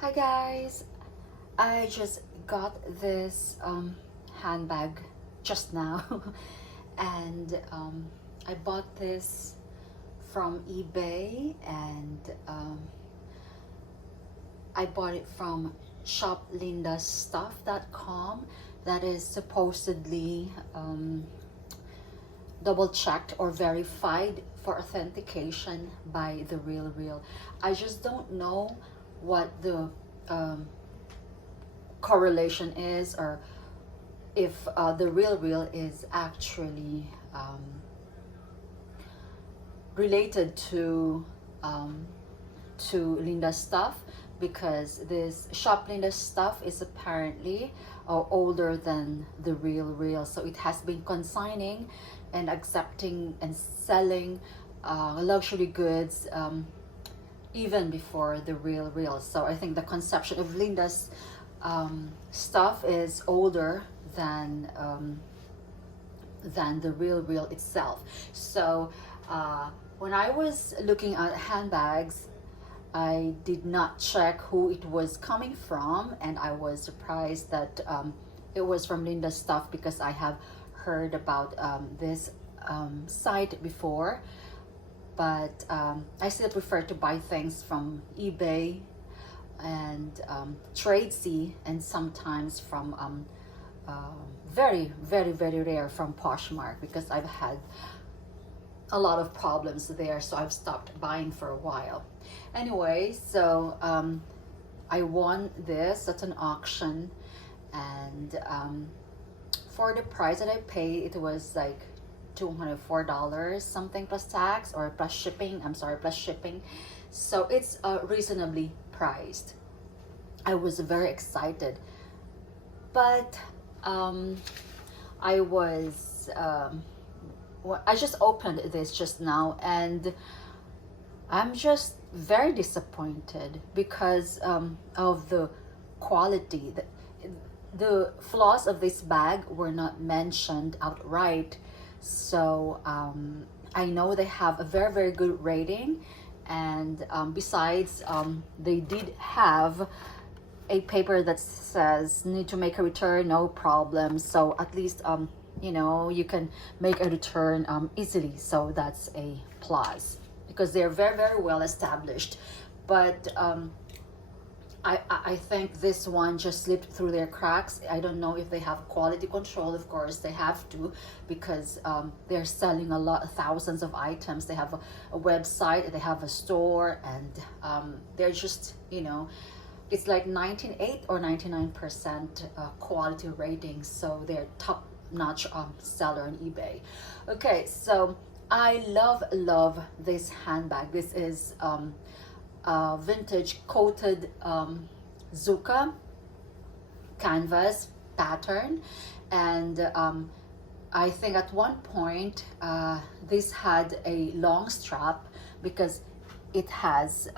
Hi guys, I just got this handbag just now and I bought this from eBay and I bought it from shoplindasstuff.com. That is supposedly double checked or verified for authentication by the Real Real. I just don't know what the um, correlation is, or if the Real Real is actually related um, to Linda Stuff, because this shop Linda Stuff is apparently older than the Real Real, so it has been consigning and accepting and selling luxury goods even before the Real Real. So I think the conception of Linda's stuff is older than the Real Real itself. So when I was looking at handbags, I did not check who it was coming from, and I was surprised that it was from Linda Stuff, because I have heard about this site before. But I still prefer to buy things from eBay and Tradesy, and sometimes from very, very, very rare from Poshmark, because I've had a lot of problems there, so I've stopped buying for a while. Anyway, so I won this at an auction, and for the price that I paid, it was like $204 something, plus tax, or plus shipping. I'm sorry, plus shipping. So it's reasonably priced. I was very excited, but I was well, I just opened this just now, and I'm just very disappointed because of the quality. The flaws of this bag were not mentioned outright. So I know they have a very, very good rating, and besides, they did have a paper that says need to make a return, no problem. So at least you can make a return easily. So that's a plus, because they're very, very well established. But I think this one just slipped through their cracks. I don't know if they have quality control. Of course they have to, because they're selling thousands of items. They have a website, they have a store, and they're just, it's like 98 or 99% quality rating. So they're top notch seller on eBay. Okay, so I love this handbag. This is vintage coated Zucca canvas pattern, and I think at one point this had a long strap, because it has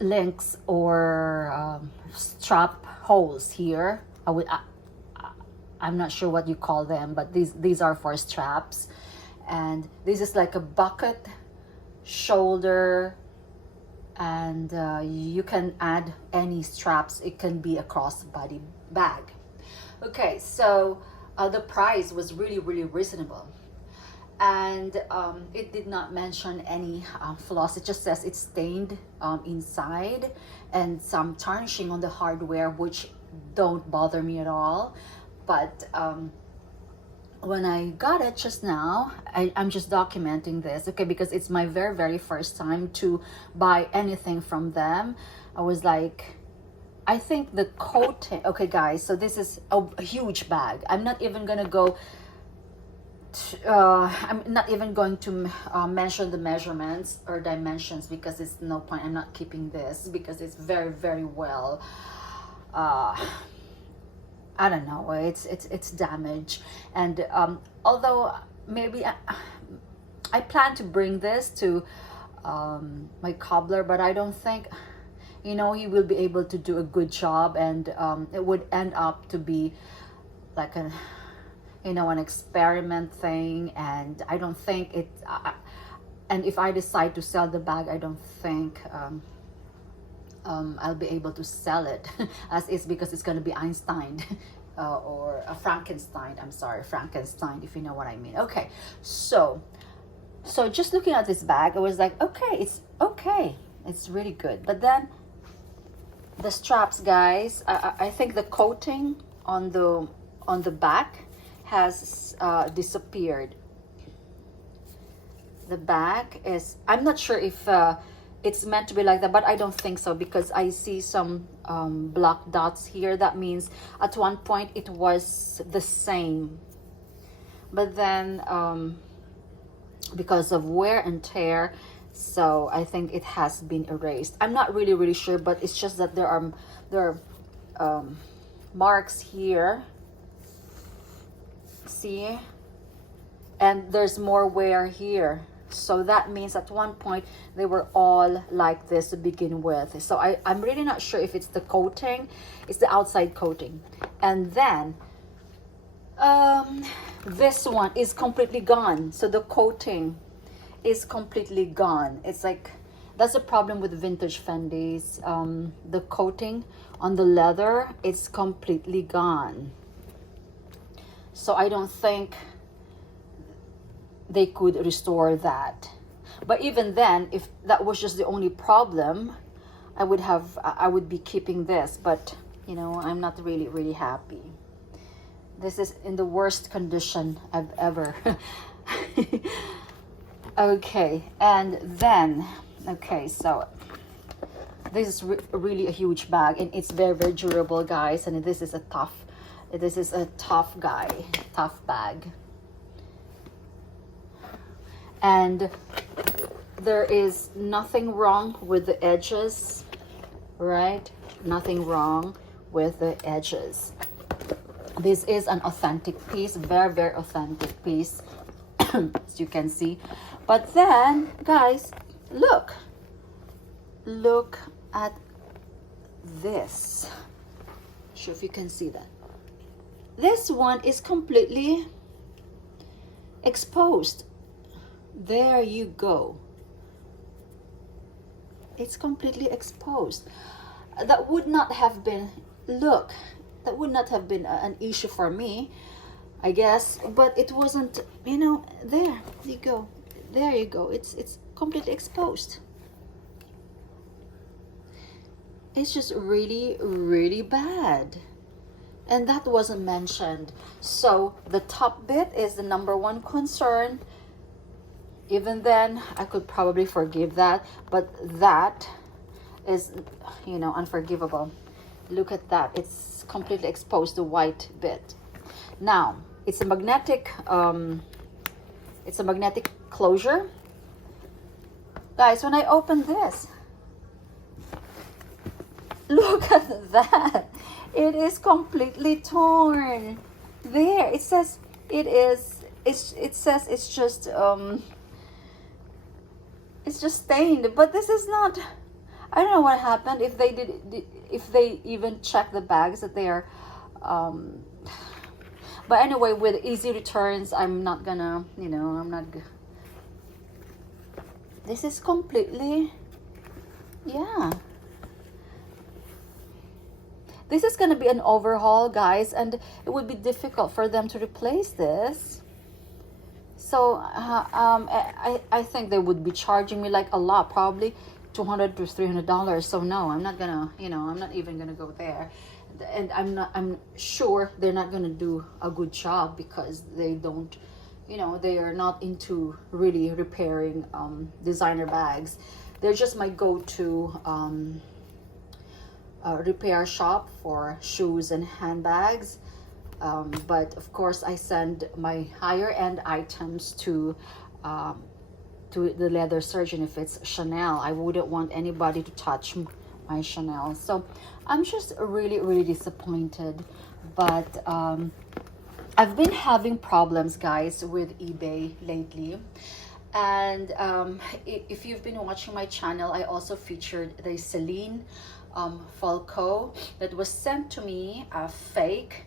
links or strap holes here. I'm not sure what you call them, but these are for straps, and this is like a bucket shoulder, and you can add any straps. It can be a crossbody bag. Okay, so the price was really, really reasonable, and it did not mention any flaws. It just says it's stained inside, and some tarnishing on the hardware, which don't bother me at all. But when I got it just now, I'm just documenting this, okay, because it's my very, very first time to buy anything from them. I was like, I think the coating, okay guys, so this is a huge bag. I'm not even gonna go I'm not even going to mention the measurements or dimensions, because it's no point. I'm not keeping this because it's very, very well I don't know, it's damaged. And although maybe I plan to bring this to my cobbler, but I don't think he will be able to do a good job, and it would end up to be like an experiment thing, and I don't think it and if I decide to sell the bag, I don't think I'll be able to sell it as is, because it's going to be Einstein or a Frankenstein. I'm sorry, Frankenstein, if you know what I mean. Okay, so just looking at this bag, I was like, okay, it's really good. But then the straps, guys, I think the coating on the back has disappeared. The back is, I'm not sure if it's meant to be like that, but I don't think so, because I see some black dots here. That means at one point it was the same, but then because of wear and tear, so I think it has been erased. I'm not really sure, but it's just that there are marks here, see, and there's more wear here. So that means at one point they were all like this to begin with. So I'm really not sure if it's the coating, it's the outside coating. And then this one is completely gone. So the coating is completely gone. It's like, that's a problem with vintage Fendis. The coating on the leather is completely gone. So I don't think they could restore that. But even then, if that was just the only problem, I would be keeping this. But you know, I'm not really happy. This is in the worst condition I've ever okay, and then okay, so this is really a huge bag, and it's very durable, guys, and this is a tough bag. And there is nothing wrong with the edges, right? Nothing wrong with the edges. This is an authentic piece, very authentic piece, as you can see. But then, guys, look at this. Not sure if you can see that. This one is completely exposed. There you go. It's completely exposed. That would not have been, look, that would not have been an issue for me, I guess, but it wasn't, you know. There you go. There you go. It's completely exposed. It's just really bad. And that wasn't mentioned. So the top bit is the number one concern. Even then, I could probably forgive that, but that is, you know, unforgivable. Look at that. It's completely exposed, the white bit. Now, it's a magnetic closure. Guys, when I open this, look at that. It is completely torn. There, it says it says it's just stained, but this is not. I don't know what happened, if they even check the bags that they are but anyway, with easy returns, I'm not gonna, you know, this is completely, yeah, this is gonna be an overhaul, guys, and it would be difficult for them to replace this. So I think they would be charging me like a lot, probably $200 to $300. So no, I'm not gonna, you know, I'm not even gonna go there. And I'm sure they're not gonna do a good job, because they don't, you know, they are not into really repairing designer bags. They're just my go-to repair shop for shoes and handbags. But of course, I send my higher end items to the leather surgeon. If it's Chanel, I wouldn't want anybody to touch my Chanel. So I'm just really disappointed. But I've been having problems, guys, with eBay lately. And if you've been watching my channel, I also featured the Celine Falco that was sent to me fake.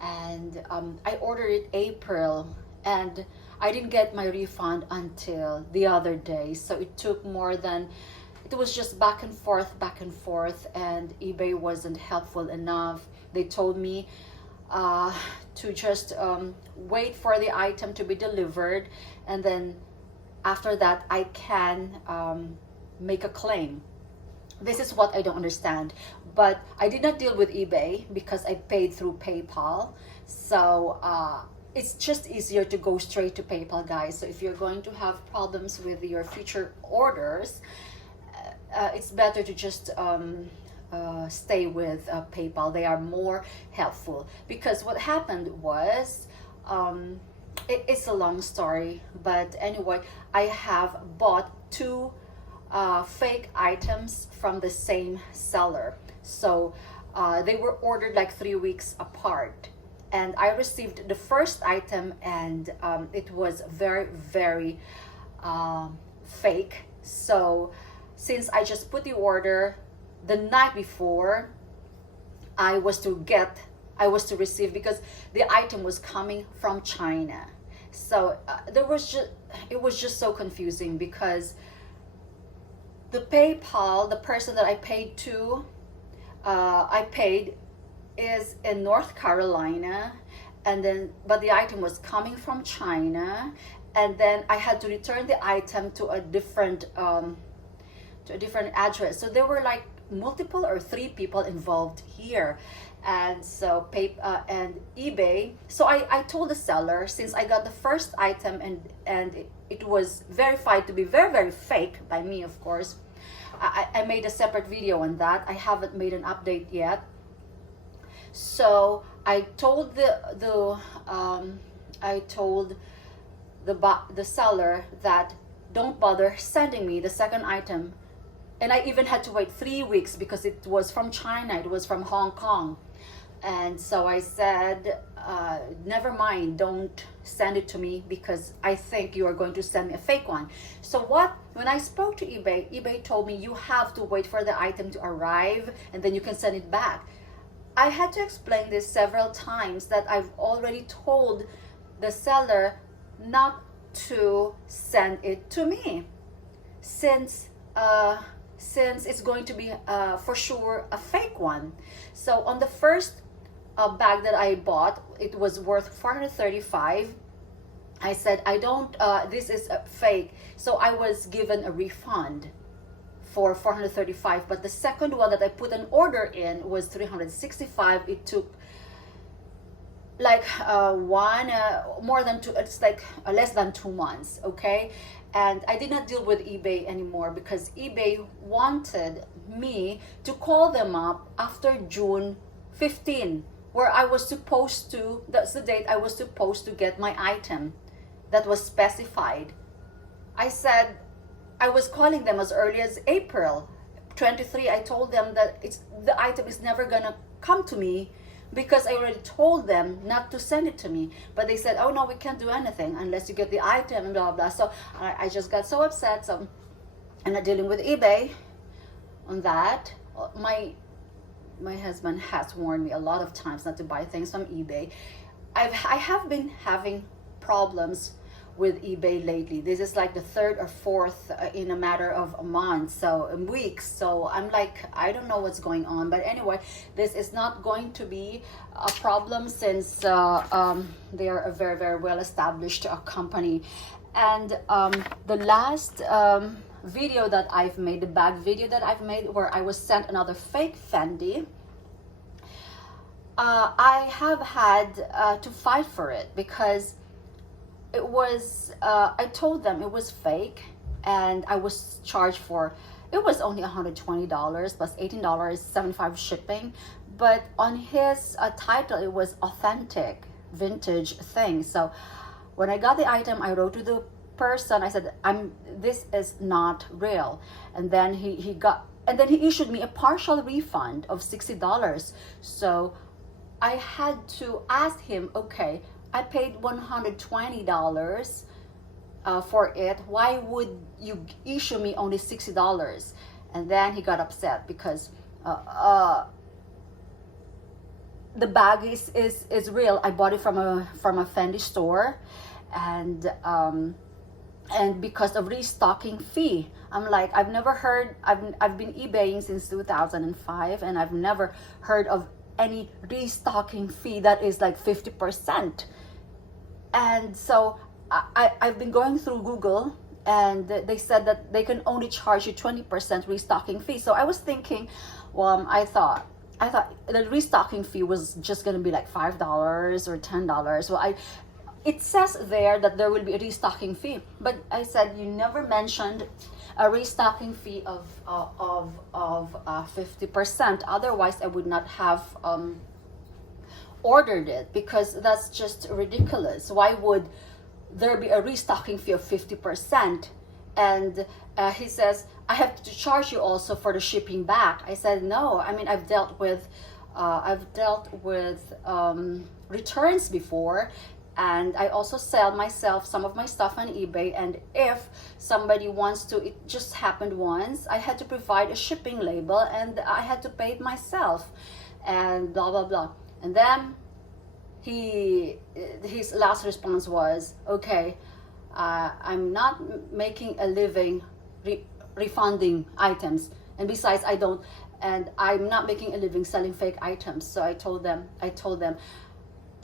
And I ordered it April, and I didn't get my refund until the other day. So it took more than it was just back and forth, and eBay wasn't helpful enough. They told me to just wait for the item to be delivered, and then after that I can make a claim. This is what I don't understand. But I did not deal with eBay because I paid through PayPal. So it's just easier to go straight to PayPal, guys. So if you're going to have problems with your future orders, it's better to just stay with PayPal. They are more helpful, because what happened was, it's a long story, but anyway, I have bought two fake items from the same seller. So they were ordered like 3 weeks apart, and I received the first item, and it was very, very fake. So since I just put the order the night before, I was to receive, because the item was coming from China. So it was just so confusing, because the PayPal, the person that I paid to, is in North Carolina, and then but the item was coming from China, and then I had to return the item to a different address. So there were like multiple or 3 people involved here, and so and eBay. So I told the seller, since I got the first item and it was verified to be very, very fake by me, of course. I made a separate video on that. I haven't made an update yet. So I told the seller that don't bother sending me the second item. And I even had to wait 3 weeks because it was from China, it was from Hong Kong. And so I said, never mind, don't send it to me, because I think you are going to send me a fake one. So when I spoke to eBay, eBay told me you have to wait for the item to arrive and then you can send it back. I had to explain this several times, that I've already told the seller not to send it to me, since it's going to be for sure a fake one. So on the first bag that I bought, it was worth $435. I said, I don't, this is a fake. So I was given a refund for $435, but the second one that I put an order in was $365. It took like it's like less than 2 months, okay? And I did not deal with eBay anymore, because eBay wanted me to call them up after June 15, where I was supposed to, that's the date I was supposed to get my item that was specified. I said I was calling them as early as April 23. I told them that the item is never gonna come to me, because I already told them not to send it to me. But they said, oh no, we can't do anything unless you get the item, and blah blah. So I just got so upset. So I'm not dealing with eBay on that. My husband has warned me a lot of times not to buy things from eBay. I have been having problems with eBay lately. This is like the 3rd or 4th in a matter of a month, so weeks. So I'm like, I don't know what's going on. But anyway, this is not going to be a problem, since they are a very, very well established company. And the last video that I've made, the bag video that I've made, where I was sent another fake Fendi, I have had to fight for it, because it was I told them it was fake, and I was charged for, it was only $120 plus $18.75 shipping, but on his title it was authentic vintage thing. So when I got the item, I wrote to the person, I said, this is not real. And then he issued me a partial refund of $60. So I had to ask him, okay, I paid $120 for it. Why would you issue me only $60? And then he got upset, because the bag is real. I bought it from a Fendi store, and and because of restocking fee. I'm like, I've never heard, I've been eBaying since 2005, and I've never heard of any restocking fee that is like 50%. And so I've been going through Google, and they said that they can only charge you 20% restocking fee. So I was thinking, well, I thought the restocking fee was just gonna be like $5 or $10. Well, it says there that there will be a restocking fee, but I said you never mentioned a restocking fee of 50%. Otherwise, I would not have ordered it, because that's just ridiculous. Why would there be a restocking fee of 50%? And he says, I have to charge you also for the shipping back. I said, no, I mean, I've dealt with returns before, and I also sell myself some of my stuff on eBay. And if somebody wants to, it just happened once, I had to provide a shipping label, and I had to pay it myself, and blah blah blah. And then his last response was, okay, I'm not making a living refunding items, and besides, I'm not making a living selling fake items. So I told them.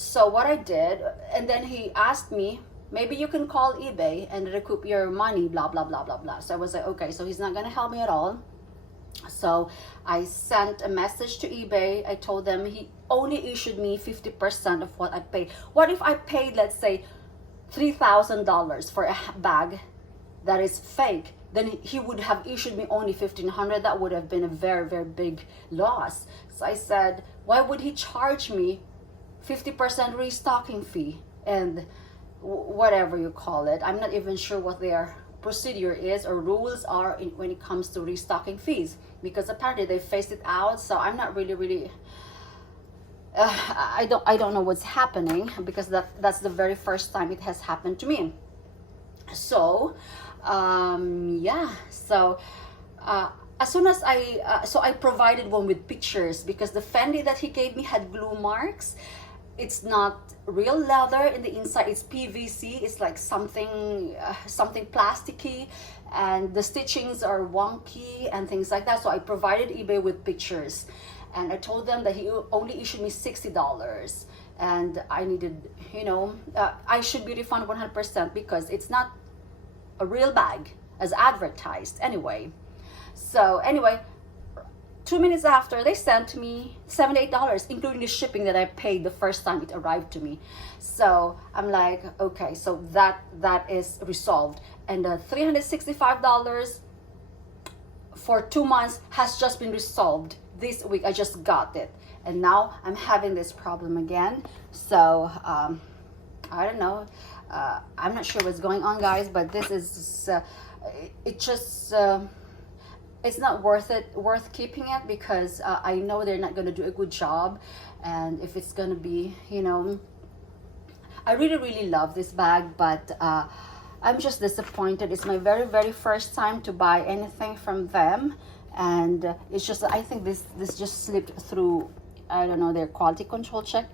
So what I did, and then he asked me, maybe you can call eBay and recoup your money, blah blah blah blah blah. So I was like, okay, so he's not gonna help me at all. So I sent a message to eBay. I told them he only issued me 50% of what I paid. What if I paid, let's say, $3,000 for a bag that is fake? Then he would have issued me only $1,500. That would have been a very, very big loss. So I said, why would he charge me 50% restocking fee and whatever you call it? I'm not even sure what their procedure is or rules are when it comes to restocking fees, because apparently they phased it out. So I'm not really I don't know what's happening, because that's the very first time it has happened to me. So yeah, so as soon as I provided one with pictures, because the Fendi that he gave me had glue marks. It's not real leather in the inside, it's PVC. It's like something plasticky, and the stitchings are wonky and things like that. So I provided eBay with pictures, and I told them that he only issued me $60, and I needed, I should be refunded 100%, because it's not a real bag as advertised anyway. So anyway, 2 minutes after, they sent me $78, including the shipping that I paid the first time it arrived to me. So I'm like, okay, so that is resolved. And the $365 for 2 months has just been resolved. This week I just got it, and now I'm having this problem again. So I don't know. I'm not sure what's going on, guys, but this is it's not worth keeping it, because I know they're not going to do a good job. And if it's going to be, I really love this bag, but I'm just disappointed. It's my very first time to buy anything from them, and it's just, I think this just slipped through, I don't know, their quality control check.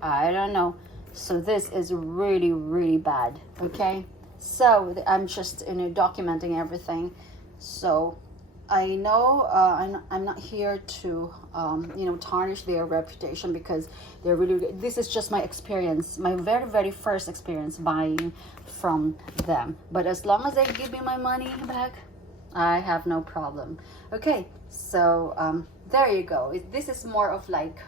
I don't know. So this is really bad. Okay, so I'm just documenting everything. So I know I'm not here to tarnish their reputation, because they're really, this is just my experience, my very first experience buying from them. But as long as they give me my money back, I have no problem. Okay, so there you go. This is more of like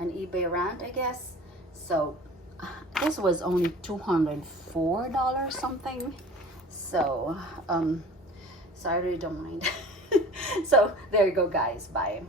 an eBay rant, I guess. So this was only $204 something. So so I really don't mind. So there you go, guys. Bye.